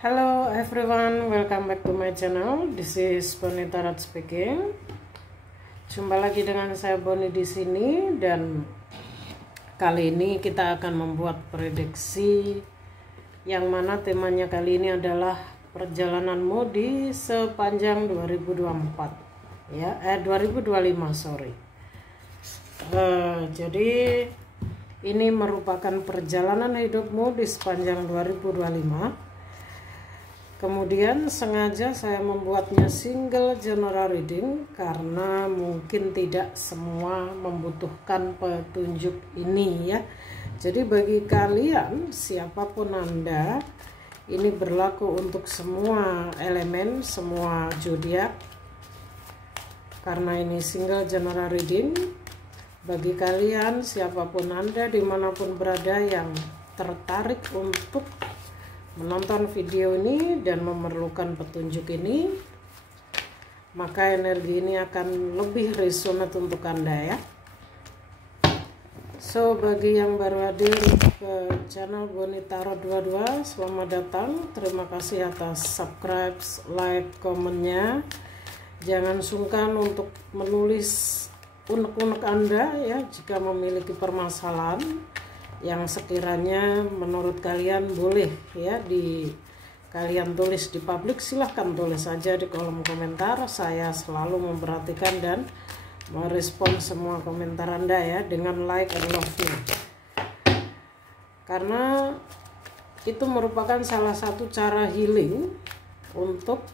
Hello everyone, welcome back to my channel. This is Bonnie Tarot speaking. Jumpa lagi dengan saya Bonnie di sini, dan kali ini kita akan membuat prediksi yang mana temanya kali ini adalah perjalananmu di sepanjang 2024 ya, 2025 sorry. Jadi ini merupakan perjalanan hidupmu di sepanjang 2025. Kemudian sengaja saya membuatnya single general reading karena mungkin tidak semua membutuhkan petunjuk ini ya. Jadi bagi kalian siapapun Anda, ini berlaku untuk semua elemen, semua zodiak. Karena ini single general reading, bagi kalian siapapun Anda dimanapun berada yang tertarik untuk menonton video ini dan memerlukan petunjuk ini, maka energi ini akan lebih resonate untuk Anda ya. So bagi yang baru hadir ke channel Bonnie Tarot 22, selamat datang. Terima kasih atas subscribe, like, komennya. Jangan sungkan untuk menulis unek-unek Anda ya jika memiliki permasalahan yang sekiranya menurut kalian boleh ya kalian tulis di publik, silahkan tulis saja di kolom komentar. Saya selalu memperhatikan dan merespon semua komentar Anda ya dengan like and love-nya, karena itu merupakan salah satu cara healing untuk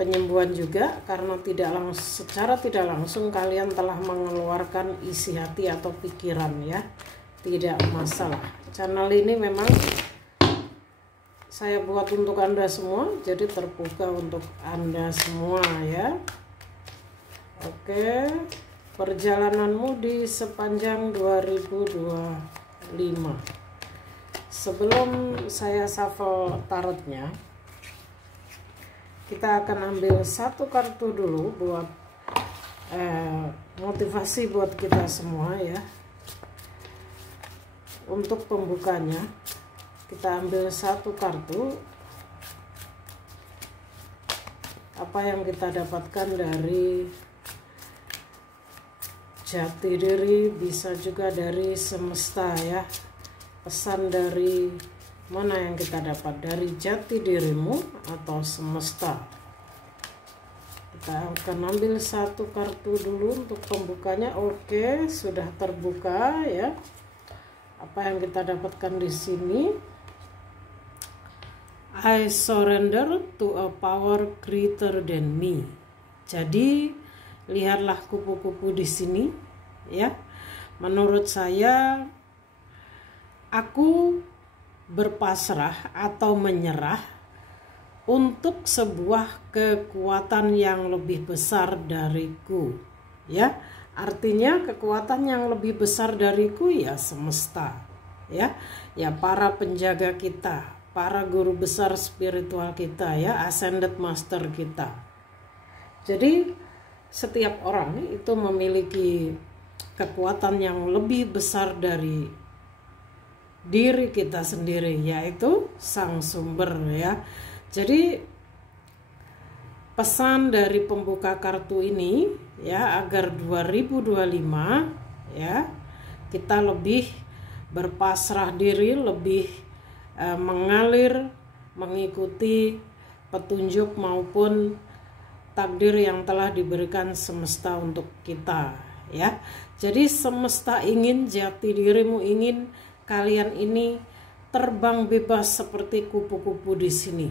penyembuhan juga, karena secara tidak langsung kalian telah mengeluarkan isi hati atau pikiran ya. Tidak masalah, channel ini memang saya buat untuk Anda semua, jadi terbuka untuk Anda semua ya. Oke, perjalananmu di sepanjang 2025. Sebelum saya shuffle tarotnya, kita akan ambil satu kartu dulu buat motivasi buat kita semua ya. Untuk pembukanya kita ambil satu kartu, apa yang kita dapatkan dari jati diri, bisa juga dari semesta ya. Pesan dari mana yang kita dapat, dari jati dirimu atau semesta. Kita akan ambil satu kartu dulu untuk pembukanya. Oke, sudah terbuka ya. Apa yang kita dapatkan di sini? I surrender to a power greater than me. Jadi lihatlah kupu-kupu di sini ya. Menurut saya, aku berpasrah atau menyerah untuk sebuah kekuatan yang lebih besar dariku ya. Artinya kekuatan yang lebih besar dariku ya semesta ya, para penjaga kita, para guru besar spiritual kita ya, ascended master kita. Jadi setiap orang itu memiliki kekuatan yang lebih besar dari diri kita sendiri, yaitu sang sumber ya. Jadi pesan dari pembuka kartu ini ya, agar 2025 ya kita lebih berpasrah diri, lebih mengalir mengikuti petunjuk maupun takdir yang telah diberikan semesta untuk kita ya. Jadi semesta ingin, jati dirimu ingin kalian ini terbang bebas seperti kupu-kupu di sini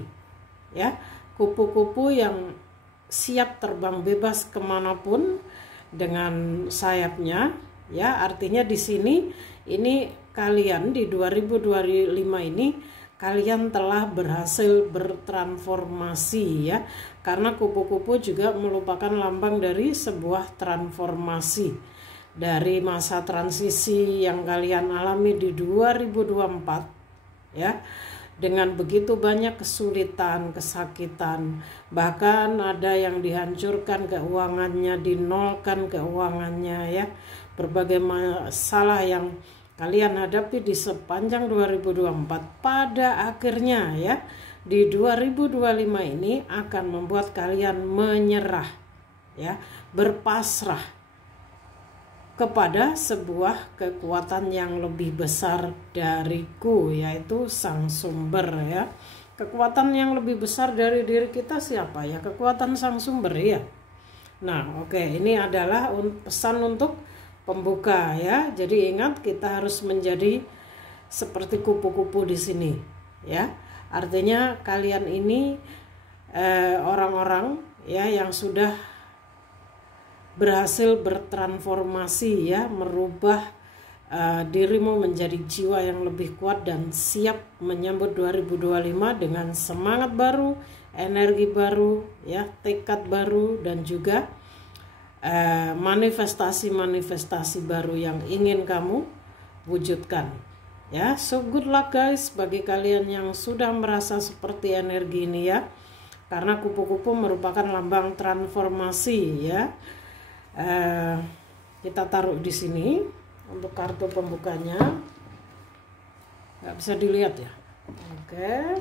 ya. Kupu-kupu yang siap terbang bebas kemanapun dengan sayapnya ya. Artinya di sini ini kalian di 2025 ini kalian telah berhasil bertransformasi ya, karena kupu-kupu juga merupakan lambang dari sebuah transformasi dari masa transisi yang kalian alami di 2024 ya. Dengan begitu banyak kesulitan, kesakitan, bahkan ada yang dihancurkan keuangannya, dinolkan keuangannya ya. Berbagai masalah yang kalian hadapi di sepanjang 2024 pada akhirnya ya di 2025 ini akan membuat kalian menyerah ya, berpasrah kepada sebuah kekuatan yang lebih besar dariku, yaitu sang sumber ya. Kekuatan yang lebih besar dari diri kita siapa ya? Kekuatan sang sumber ya. Nah, oke, ini adalah pesan untuk pembuka ya. Jadi ingat, kita harus menjadi seperti kupu-kupu di sini ya. Artinya kalian ini orang-orang ya yang sudah berhasil bertransformasi ya, merubah dirimu menjadi jiwa yang lebih kuat dan siap menyambut 2025 dengan semangat baru, energi baru ya, tekad baru, dan juga manifestasi-manifestasi baru yang ingin kamu wujudkan ya. So good luck guys bagi kalian yang sudah merasa seperti energi ini ya, karena kupu-kupu merupakan lambang transformasi ya. Kita taruh di sini untuk kartu pembukanya, nggak bisa dilihat ya. Oke,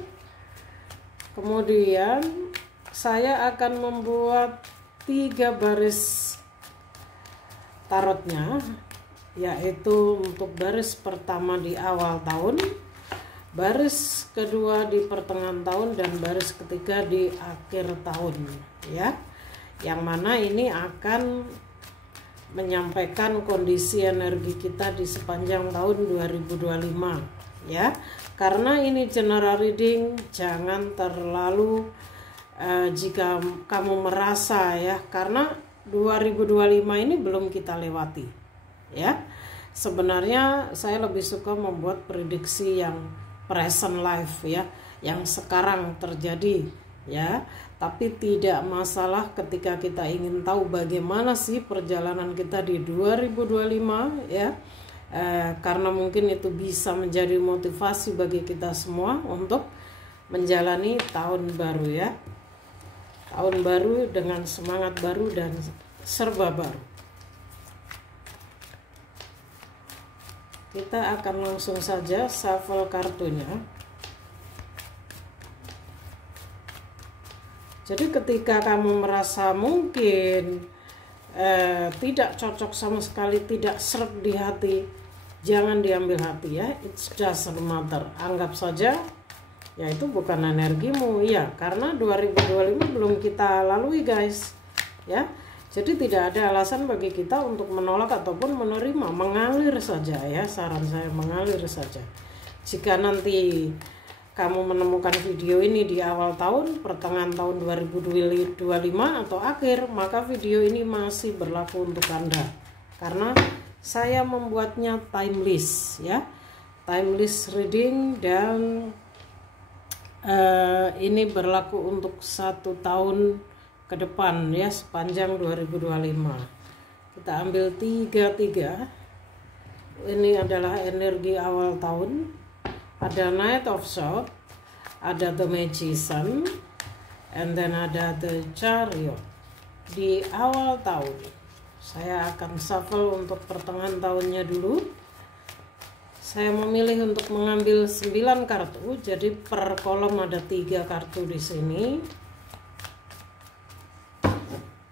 kemudian saya akan membuat 3 baris tarotnya, yaitu untuk baris pertama di awal tahun, baris kedua di pertengahan tahun, dan baris ketiga di akhir tahun ya, yang mana ini akan menyampaikan kondisi energi kita di sepanjang tahun 2025 ya. Karena ini general reading, jangan terlalu jika kamu merasa ya, karena 2025 ini belum kita lewati ya. Sebenarnya saya lebih suka membuat prediksi yang present life ya, yang sekarang terjadi ya. Tapi tidak masalah ketika kita ingin tahu bagaimana sih perjalanan kita di 2025 ya, karena mungkin itu bisa menjadi motivasi bagi kita semua untuk menjalani tahun baru ya. Tahun baru dengan semangat baru dan serba baru. Kita akan langsung saja shuffle kartunya. Jadi ketika kamu merasa mungkin tidak cocok sama sekali, tidak seret di hati, jangan diambil hati ya. It's just a matter. Anggap saja ya itu bukan energimu ya, karena 2025 belum kita lalui guys ya. Jadi tidak ada alasan bagi kita untuk menolak ataupun menerima, mengalir saja ya. Saran saya mengalir saja. Jika nanti kamu menemukan video ini di awal tahun, pertengahan tahun 2025 atau akhir, maka video ini masih berlaku untuk Anda. Karena saya membuatnya timeless ya. Timeless reading, dan ini berlaku untuk 1 tahun ke depan ya, sepanjang 2025. Kita ambil 3. Ini adalah energi awal tahun. Ada Knight of Swords, ada The Magician, and then ada The Chariot. Di awal tahun saya akan shuffle untuk pertengahan tahunnya dulu. Saya memilih untuk mengambil 9 kartu, jadi per kolom ada 3 kartu di sini.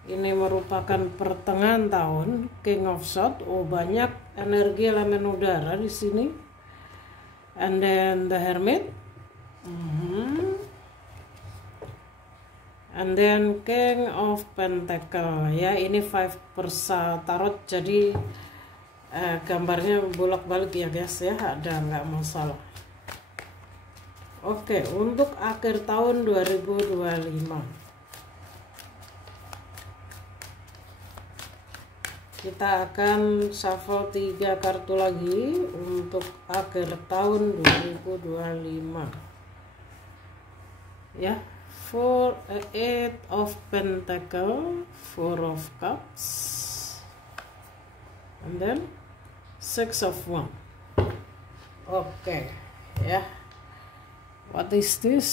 Ini merupakan pertengahan tahun, King of Swords. Oh, banyak energi elemen udara di sini. And then the Hermit, and then King of Pentacle ya. Ini 5 persa tarot, jadi gambarnya bolak-balik ya guys ya, ada nggak masalah. Oke, untuk akhir tahun 2025 kita akan shuffle 3 kartu lagi untuk akhir tahun 2025 ya. 8 of Pentacle, 4 of Cups, and then 6 of Wands. Oke ya, what is this?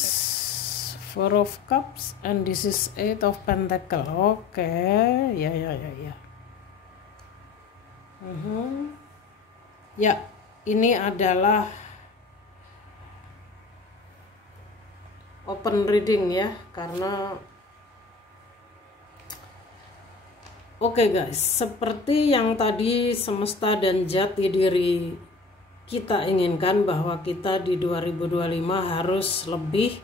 4 of Cups and this is 8 of Pentacle. Oke, ya. Ya, ini adalah open reading ya, karena oke guys, seperti yang tadi semesta dan jati diri kita inginkan, bahwa kita di 2025 harus lebih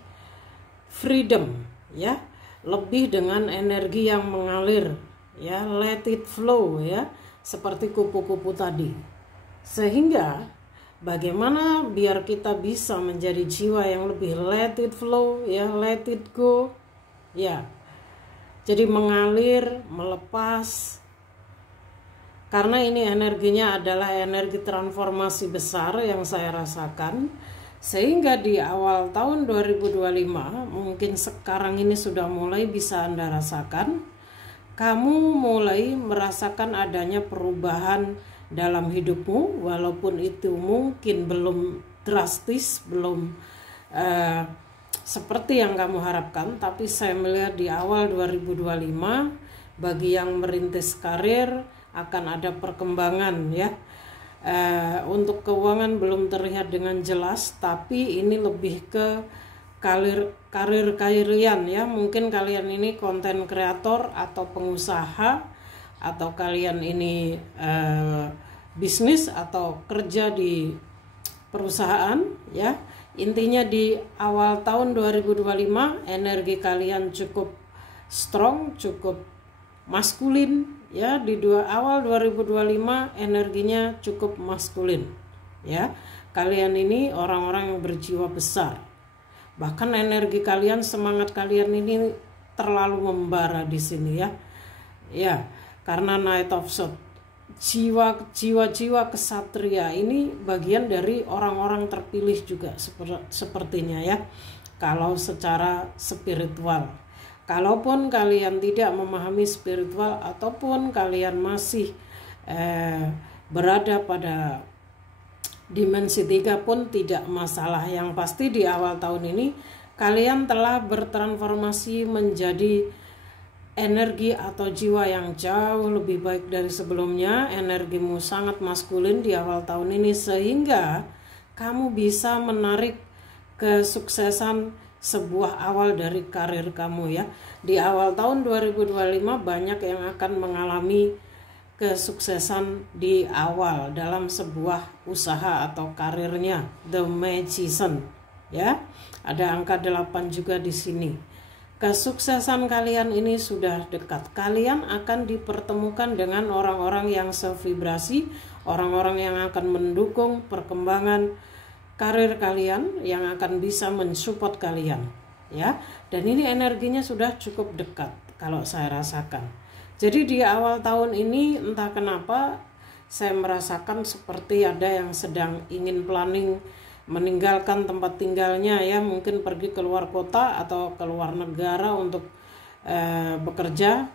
freedom ya, lebih dengan energi yang mengalir ya, let it flow ya, seperti kupu-kupu tadi. Sehingga bagaimana biar kita bisa menjadi jiwa yang lebih let it flow ya, let it go ya, jadi mengalir, melepas, karena ini energinya adalah energi transformasi besar yang saya rasakan. Sehingga di awal tahun 2025, mungkin sekarang ini sudah mulai bisa Anda rasakan, kamu mulai merasakan adanya perubahan dalam hidupmu, walaupun itu mungkin belum drastis, belum seperti yang kamu harapkan, tapi saya melihat di awal 2025 bagi yang merintis karir akan ada perkembangan ya. Untuk keuangan belum terlihat dengan jelas, tapi ini lebih ke karir kalian ya. Mungkin kalian ini konten kreator atau pengusaha, atau kalian ini bisnis atau kerja di perusahaan ya. Intinya di awal tahun 2025 energi kalian cukup strong, cukup maskulin ya. Di awal 2025 energinya cukup maskulin ya. Kalian ini orang-orang yang berjiwa besar. Bahkan energi kalian, semangat kalian ini terlalu membara di sini ya. Ya, karena Knight of Swords, jiwa kesatria ini bagian dari orang-orang terpilih juga sepertinya ya. Kalau secara spiritual, kalaupun kalian tidak memahami spiritual ataupun kalian masih berada pada dimensi 3 pun tidak masalah. Yang pasti di awal tahun ini kalian telah bertransformasi menjadi energi atau jiwa yang jauh lebih baik dari sebelumnya. Energimu sangat maskulin di awal tahun ini, sehingga kamu bisa menarik kesuksesan sebuah awal dari karir kamu ya. Di awal tahun 2025 banyak yang akan mengalami kesuksesan di awal dalam sebuah usaha atau karirnya. The Magician ya. Ada angka 8 juga di sini. Kesuksesan kalian ini sudah dekat. Kalian akan dipertemukan dengan orang-orang yang sevibrasi, orang-orang yang akan mendukung perkembangan karir kalian, yang akan bisa mensupport kalian ya. Dan ini energinya sudah cukup dekat kalau saya rasakan. Jadi di awal tahun ini entah kenapa saya merasakan seperti ada yang sedang ingin planning meninggalkan tempat tinggalnya ya, mungkin pergi ke luar kota atau ke luar negara untuk bekerja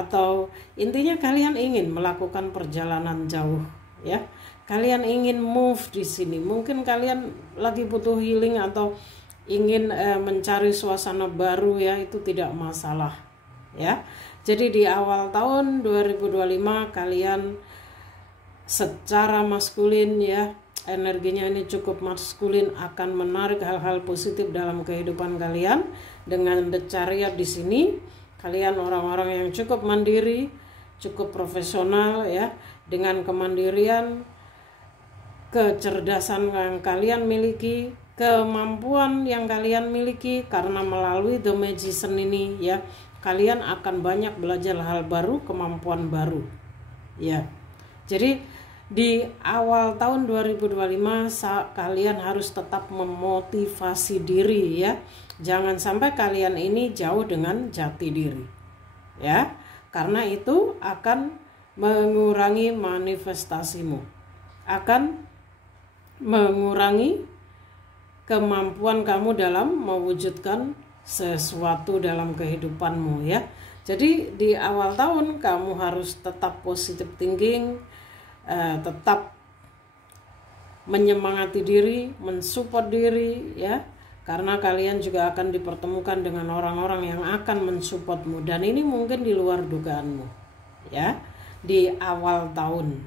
atau intinya kalian ingin melakukan perjalanan jauh ya. Kalian ingin move di sini. Mungkin kalian lagi butuh healing atau ingin mencari suasana baru ya, itu tidak masalah ya. Jadi di awal tahun 2025 kalian secara maskulin ya, energinya ini cukup maskulin, akan menarik hal-hal positif dalam kehidupan kalian. Dengan The Chariot di sini, kalian orang-orang yang cukup mandiri, cukup profesional ya, dengan kemandirian, kecerdasan yang kalian miliki, kemampuan yang kalian miliki, karena melalui The Magician ini ya, kalian akan banyak belajar hal baru, kemampuan baru ya. Jadi di awal tahun 2025 kalian harus tetap memotivasi diri ya. Jangan sampai kalian ini jauh dengan jati diri ya, karena itu akan mengurangi manifestasimu, akan mengurangi kemampuan kamu dalam mewujudkan sesuatu dalam kehidupanmu ya. Jadi di awal tahun kamu harus tetap positive thinking, tetap menyemangati diri, mensupport diri ya, karena kalian juga akan dipertemukan dengan orang-orang yang akan mensupportmu, dan ini mungkin di luar dugaanmu ya. Di awal tahun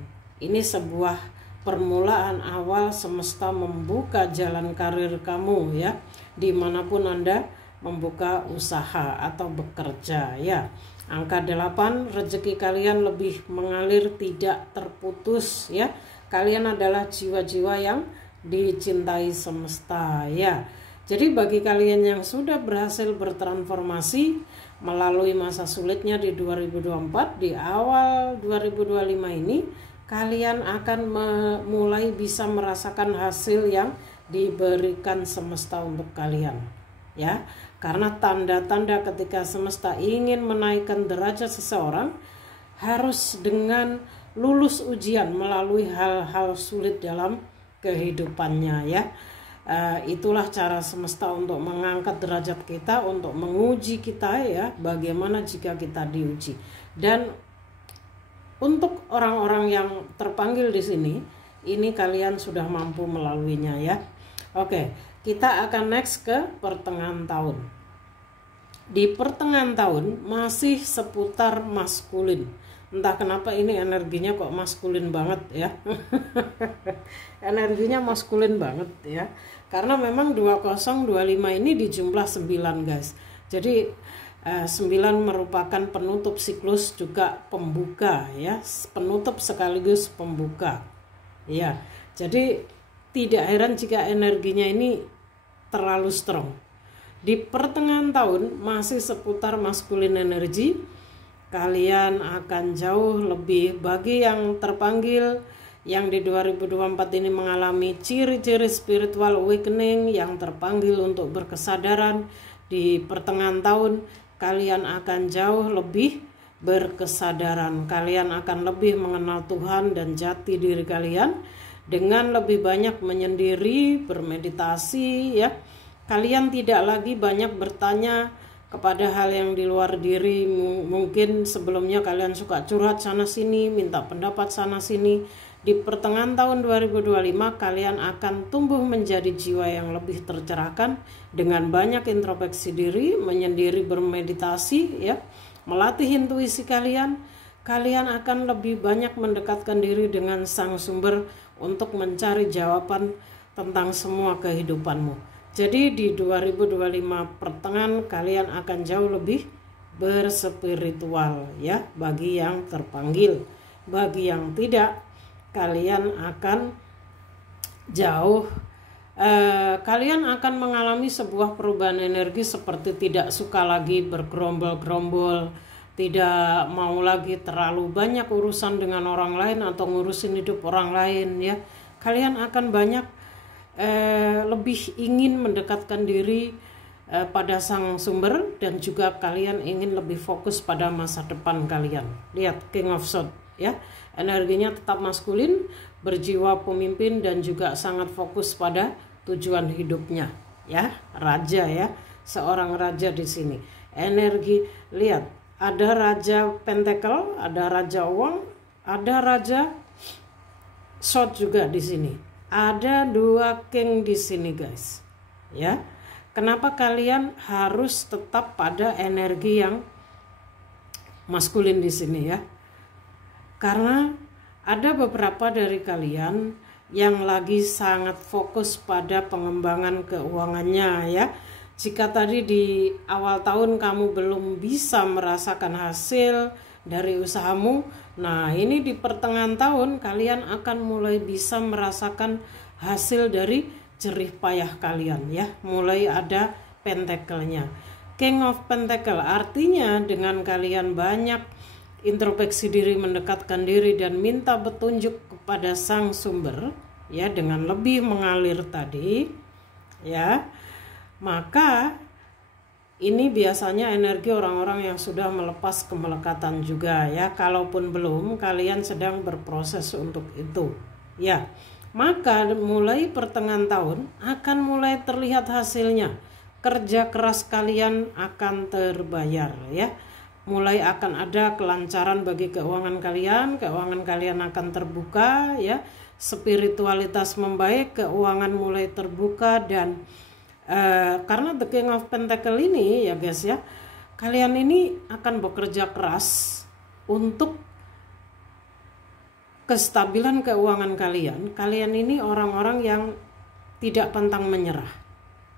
Ini sebuah permulaan awal semesta membuka jalan karir kamu ya, dimanapun Anda membuka usaha atau bekerja ya. Angka 8, rezeki kalian lebih mengalir tidak terputus ya. Kalian adalah jiwa-jiwa yang dicintai semesta ya. Jadi bagi kalian yang sudah berhasil bertransformasi melalui masa sulitnya di 2024, di awal 2025 ini kalian akan mulai bisa merasakan hasil yang diberikan semesta untuk kalian ya. Karena tanda-tanda ketika semesta ingin menaikkan derajat seseorang harus dengan lulus ujian melalui hal-hal sulit dalam kehidupannya ya. Itulah cara semesta untuk mengangkat derajat kita, untuk menguji kita ya, bagaimana jika kita diuji. Dan untuk orang-orang yang terpanggil di sini, ini kalian sudah mampu melaluinya ya. Oke, kita akan next ke pertengahan tahun. Di pertengahan tahun masih seputar maskulin. Entah kenapa ini energinya kok maskulin banget ya. Energinya maskulin banget ya. Karena memang 2025 ini di jumlah 9 guys. Jadi 9 merupakan penutup siklus juga pembuka ya. Penutup sekaligus pembuka. Ya. Jadi tidak heran jika energinya ini terlalu strong. Di pertengahan tahun masih seputar maskulin energi. Kalian akan jauh lebih, bagi yang terpanggil yang di 2024 ini mengalami ciri-ciri spiritual awakening, yang terpanggil untuk berkesadaran, di pertengahan tahun kalian akan jauh lebih berkesadaran. Kalian akan lebih mengenal Tuhan dan jati diri kalian dengan lebih banyak menyendiri, bermeditasi ya. Kalian tidak lagi banyak bertanya kepada hal yang di luar diri. Mungkin sebelumnya kalian suka curhat sana sini, minta pendapat sana sini. Di pertengahan tahun 2025 kalian akan tumbuh menjadi jiwa yang lebih tercerahkan dengan banyak introspeksi diri, menyendiri, bermeditasi ya, melatih intuisi kalian. Kalian akan lebih banyak mendekatkan diri dengan Sang Sumber untuk mencari jawaban tentang semua kehidupanmu. Jadi di 2025 pertengahan kalian akan jauh lebih berspiritual ya, bagi yang terpanggil. Bagi yang tidak, kalian akan jauh kalian akan mengalami sebuah perubahan energi seperti tidak suka lagi bergerombol-gerombol, tidak mau lagi terlalu banyak urusan dengan orang lain atau ngurusin hidup orang lain ya. Kalian akan banyak lebih ingin mendekatkan diri pada Sang Sumber, dan juga kalian ingin lebih fokus pada masa depan kalian. Lihat King of Swords ya, energinya tetap maskulin, berjiwa pemimpin dan juga sangat fokus pada tujuan hidupnya ya, raja ya, seorang raja di sini. Energi, lihat ada raja pentacle, ada raja uang, ada raja sword juga di sini. Ada 2 king di sini guys ya. Kenapa kalian harus tetap pada energi yang maskulin di sini ya? Karena ada beberapa dari kalian yang lagi sangat fokus pada pengembangan keuangannya ya. Jika tadi di awal tahun kamu belum bisa merasakan hasil dari usahamu, nah ini di pertengahan tahun kalian akan mulai bisa merasakan hasil dari jerih payah kalian ya. Mulai ada pentacle-nya, King of Pentacle, artinya dengan kalian banyak introspeksi diri, mendekatkan diri dan minta petunjuk kepada Sang Sumber ya, dengan lebih mengalir tadi ya, maka ini biasanya energi orang-orang yang sudah melepas kemelekatan juga ya. Kalaupun belum, kalian sedang berproses untuk itu ya. Maka mulai pertengahan tahun akan mulai terlihat hasilnya. Kerja keras kalian akan terbayar ya. Mulai akan ada kelancaran bagi keuangan kalian akan terbuka ya. Spiritualitas membaik, keuangan mulai terbuka, dan karena The King of Pentacle ini ya guys ya, kalian ini akan bekerja keras untuk kestabilan keuangan kalian. Kalian ini orang-orang yang tidak pantang menyerah,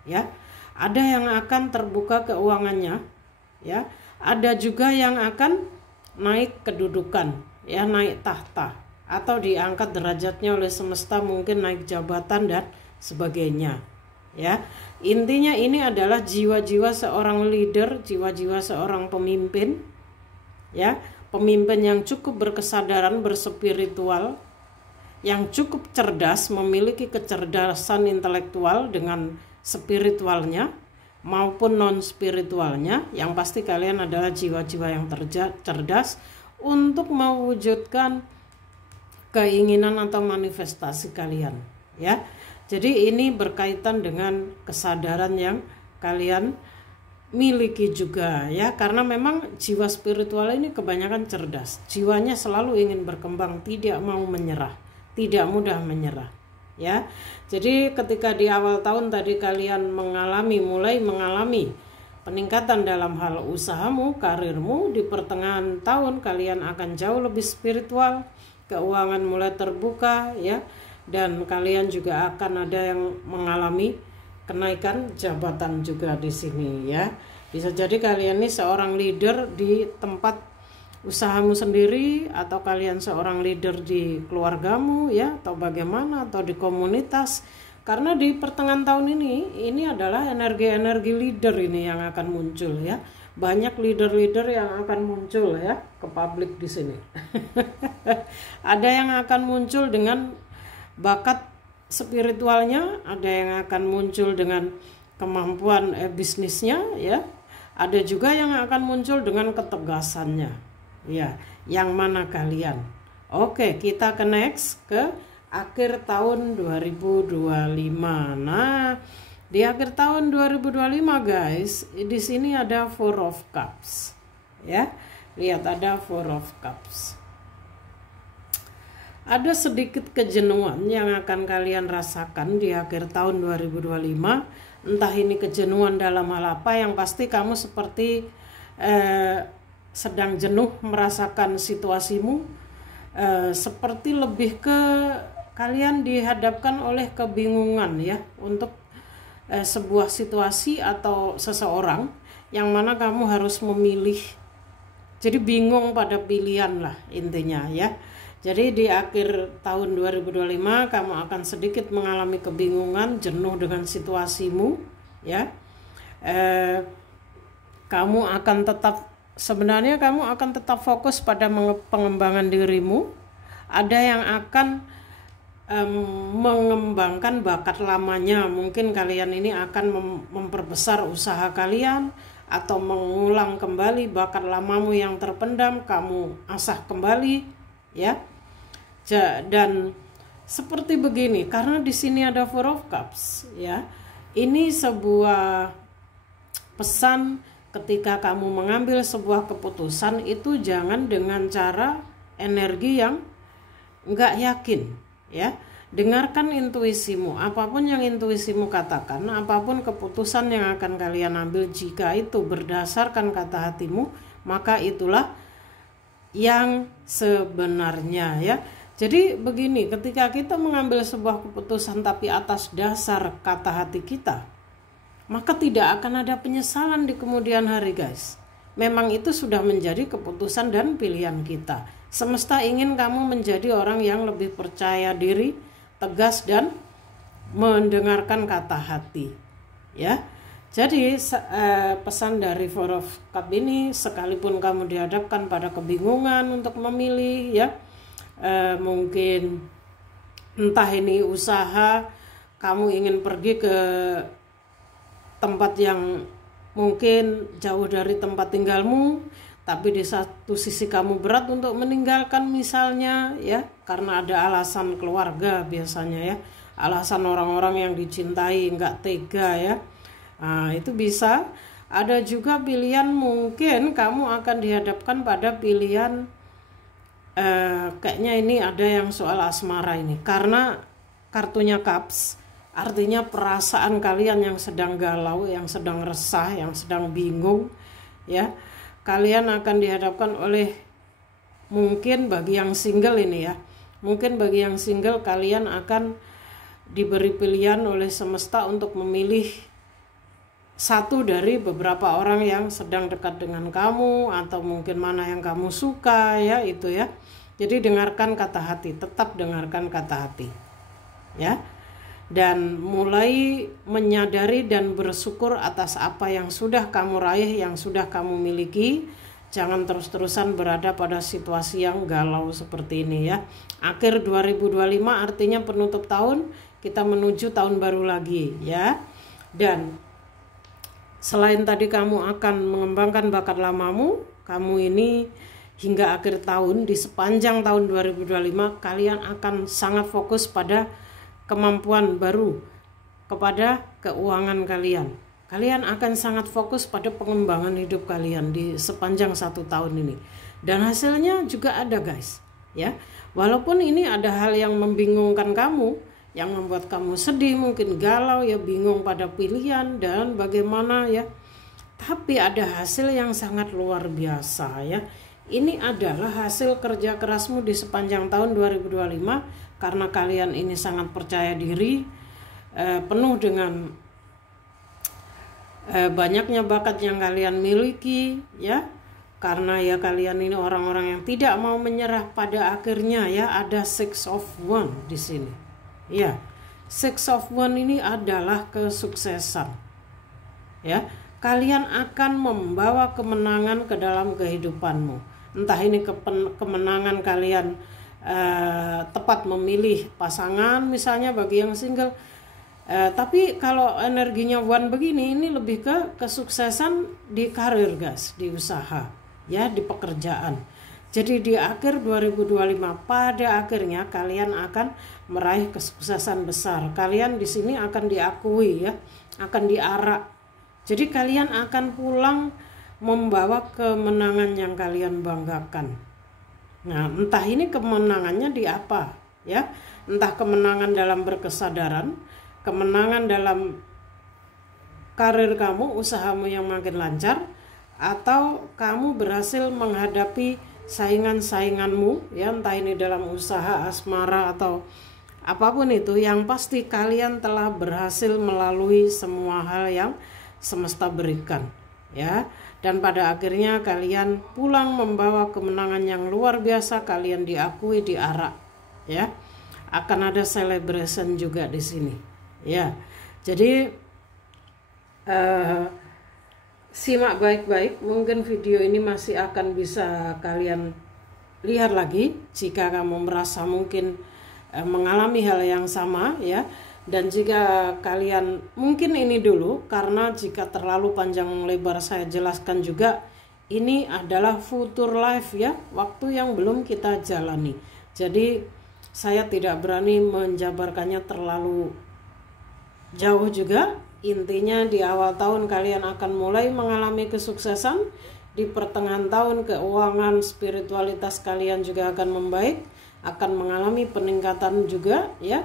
ya. Ada yang akan terbuka keuangannya, ya. Ada juga yang akan naik kedudukan, ya, naik tahta, atau diangkat derajatnya oleh semesta, mungkin naik jabatan dan sebagainya, ya. Intinya ini adalah jiwa-jiwa seorang leader, jiwa-jiwa seorang pemimpin, ya, pemimpin yang cukup berkesadaran, berspiritual, yang cukup cerdas, memiliki kecerdasan intelektual dengan spiritualnya maupun non spiritualnya. Yang pasti kalian adalah jiwa-jiwa yang cerdas untuk mewujudkan keinginan atau manifestasi kalian, ya. Jadi ini berkaitan dengan kesadaran yang kalian miliki juga, ya, karena memang jiwa spiritual ini kebanyakan cerdas. Jiwanya selalu ingin berkembang, tidak mau menyerah, tidak mudah menyerah, ya. Jadi ketika di awal tahun tadi kalian mulai mengalami peningkatan dalam hal usahamu, karirmu, di pertengahan tahun kalian akan jauh lebih spiritual, keuangan mulai terbuka, ya. Dan kalian juga akan ada yang mengalami kenaikan jabatan juga di sini, ya. Bisa jadi kalian ini seorang leader di tempat usahamu sendiri, atau kalian seorang leader di keluargamu, ya, atau bagaimana, atau di komunitas. Karena di pertengahan tahun ini adalah energi-energi leader ini yang akan muncul, ya. Banyak leader-leader yang akan muncul, ya, ke publik di sini. Ada yang akan muncul dengan bakat spiritualnya, ada yang akan muncul dengan kemampuan bisnisnya, ya. Ada juga yang akan muncul dengan ketegasannya, ya. Yang mana kalian? Oke, kita ke next, ke akhir tahun 2025. Nah, di akhir tahun 2025 guys, di sini ada Four of Cups, ya. Lihat, ada Four of Cups. Ada sedikit kejenuhan yang akan kalian rasakan di akhir tahun 2025. Entah ini kejenuhan dalam hal apa, yang pasti kamu seperti sedang jenuh merasakan situasimu, seperti lebih ke kalian dihadapkan oleh kebingungan, ya, untuk sebuah situasi atau seseorang yang mana kamu harus memilih. Jadi bingung pada pilihan lah intinya, ya. Jadi di akhir tahun 2025 kamu akan sedikit mengalami kebingungan, jenuh dengan situasimu, ya. Kamu akan tetap fokus pada pengembangan dirimu. Ada yang akan mengembangkan bakat lamanya. Mungkin kalian ini akan memperbesar usaha kalian, atau mengulang kembali bakat lamamu yang terpendam, kamu asah kembali, ya. Dan seperti begini, karena di sini ada Four of Cups, ya. Ini sebuah pesan ketika kamu mengambil sebuah keputusan itu jangan dengan cara energi yang enggak yakin, ya. Dengarkan intuisimu, apapun yang intuisimu katakan, apapun keputusan yang akan kalian ambil, jika itu berdasarkan kata hatimu, maka itulah yang sebenarnya, ya. Jadi begini, ketika kita mengambil sebuah keputusan tapi atas dasar kata hati kita, maka tidak akan ada penyesalan di kemudian hari, guys. Memang itu sudah menjadi keputusan dan pilihan kita. Semesta ingin kamu menjadi orang yang lebih percaya diri, tegas, dan mendengarkan kata hati, ya. Jadi pesan dari Four of Cups ini, sekalipun kamu dihadapkan pada kebingungan untuk memilih, ya, mungkin entah ini usaha, kamu ingin pergi ke tempat yang mungkin jauh dari tempat tinggalmu, tapi di satu sisi kamu berat untuk meninggalkan misalnya, ya, karena ada alasan keluarga biasanya, ya, alasan orang-orang yang dicintai nggak tega, ya. Nah, itu bisa. Ada juga pilihan, mungkin kamu akan dihadapkan pada pilihan, kayaknya ini ada yang soal asmara ini, karena kartunya Cups, artinya perasaan kalian yang sedang galau, yang sedang resah, yang sedang bingung, ya. Kalian akan dihadapkan oleh, mungkin bagi yang single ini, ya, Mungkin bagi yang single, kalian akan diberi pilihan oleh semesta untuk memilih satu dari beberapa orang yang sedang dekat dengan kamu, atau mungkin mana yang kamu suka, ya itu ya. Jadi dengarkan kata hati, tetap dengarkan kata hati, ya. Dan mulai menyadari dan bersyukur atas apa yang sudah kamu raih, yang sudah kamu miliki. Jangan terus-terusan berada pada situasi yang galau seperti ini, ya. Akhir 2025 artinya penutup tahun, kita menuju tahun baru lagi, ya. Dan selain tadi kamu akan mengembangkan bakat lamamu, kamu ini hingga akhir tahun, di sepanjang tahun 2025, kalian akan sangat fokus pada kemampuan baru, kepada keuangan kalian. Kalian akan sangat fokus pada pengembangan hidup kalian di sepanjang 1 tahun ini. Dan hasilnya juga ada, guys, ya. Walaupun ini ada hal yang membingungkan kamu, yang membuat kamu sedih, mungkin galau, ya, bingung pada pilihan dan bagaimana, ya. Tapi ada hasil yang sangat luar biasa, ya. Ini adalah hasil kerja kerasmu di sepanjang tahun 2025, karena kalian ini sangat percaya diri, penuh dengan banyaknya bakat yang kalian miliki, ya. Karena ya kalian ini orang-orang yang tidak mau menyerah pada akhirnya, ya. Ada 6 of Wands di sini. Ya, 6 of Wands ini adalah kesuksesan, ya. Kalian akan membawa kemenangan ke dalam kehidupanmu. Entah ini kemenangan kalian tepat memilih pasangan, misalnya bagi yang single. Tapi kalau energinya Wands begini, ini lebih ke kesuksesan di karir, guys, di usaha, ya, di pekerjaan. Jadi di akhir 2025, pada akhirnya kalian akan meraih kesuksesan besar. Kalian di sini akan diakui, ya, akan diarak. Jadi kalian akan pulang membawa kemenangan yang kalian banggakan. Nah, entah ini kemenangannya di apa, ya. Entah kemenangan dalam berkesadaran, kemenangan dalam karir kamu, usahamu yang makin lancar, atau kamu berhasil menghadapi saingan-sainganmu, ya, entah ini dalam usaha, asmara, atau apapun itu. Yang pasti kalian telah berhasil melalui semua hal yang semesta berikan, ya. Dan pada akhirnya kalian pulang membawa kemenangan yang luar biasa, kalian diakui, diarak, ya. Akan ada celebration juga di sini, ya. Jadi simak baik-baik, mungkin video ini masih akan bisa kalian lihat lagi jika kamu merasa mungkin mengalami hal yang sama, ya. Dan jika kalian mungkin ini dulu, karena jika terlalu panjang lebar saya jelaskan juga, ini adalah future life, ya, waktu yang belum kita jalani. Jadi saya tidak berani menjabarkannya terlalu jauh juga. Intinya di awal tahun kalian akan mulai mengalami kesuksesan, di pertengahan tahun keuangan spiritualitas kalian juga akan membaik, akan mengalami peningkatan juga, ya.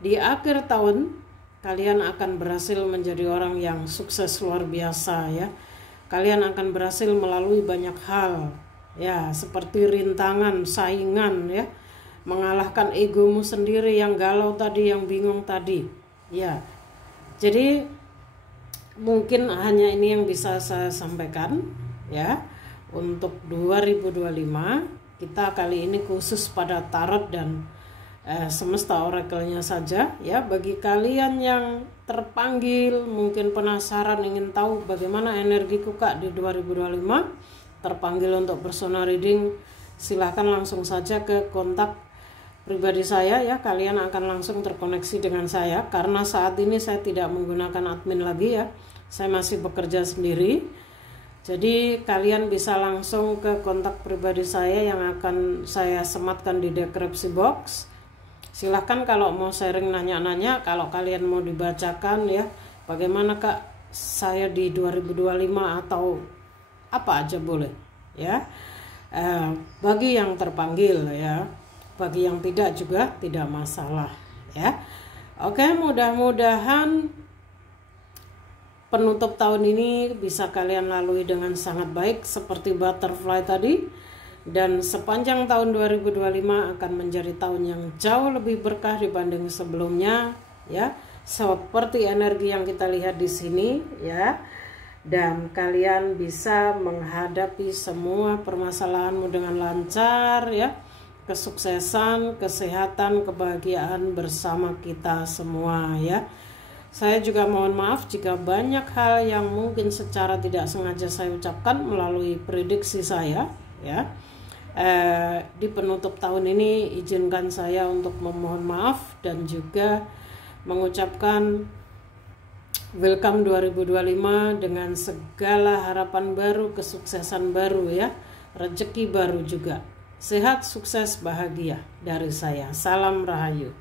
Di akhir tahun kalian akan berhasil menjadi orang yang sukses luar biasa, ya. Kalian akan berhasil melalui banyak hal, ya, seperti rintangan, saingan, ya, mengalahkan egomu sendiri yang galau tadi, yang bingung tadi, ya. Jadi mungkin hanya ini yang bisa saya sampaikan, ya, untuk 2025. Kita kali ini khusus pada tarot dan semesta oracle-nya saja, ya. Bagi kalian yang terpanggil, mungkin penasaran ingin tahu bagaimana energiku Kak di 2025, terpanggil untuk personal reading, silahkan langsung saja ke kontak pribadi saya, ya. Kalian akan langsung terkoneksi dengan saya, karena saat ini saya tidak menggunakan admin lagi, ya. Saya masih bekerja sendiri. Jadi kalian bisa langsung ke kontak pribadi saya yang akan saya sematkan di deskripsi box. Silahkan kalau mau sharing, nanya-nanya, kalau kalian mau dibacakan, ya, bagaimana Kak saya di 2025 atau apa aja boleh, ya. Bagi yang terpanggil, ya, bagi yang tidak juga tidak masalah, ya. Oke, mudah-mudahan penutup tahun ini bisa kalian lalui dengan sangat baik seperti butterfly tadi. Dan sepanjang tahun 2025 akan menjadi tahun yang jauh lebih berkah dibanding sebelumnya, ya. Seperti energi yang kita lihat di sini, ya. Dan kalian bisa menghadapi semua permasalahanmu dengan lancar, ya. Kesuksesan, kesehatan, kebahagiaan bersama kita semua, ya. Saya juga mohon maaf jika banyak hal yang mungkin secara tidak sengaja saya ucapkan melalui prediksi saya, ya. Di penutup tahun ini izinkan saya untuk memohon maaf dan juga mengucapkan welcome 2025 dengan segala harapan baru, kesuksesan baru, ya, rezeki baru juga. Sehat, sukses, bahagia dari saya. Salam Rahayu.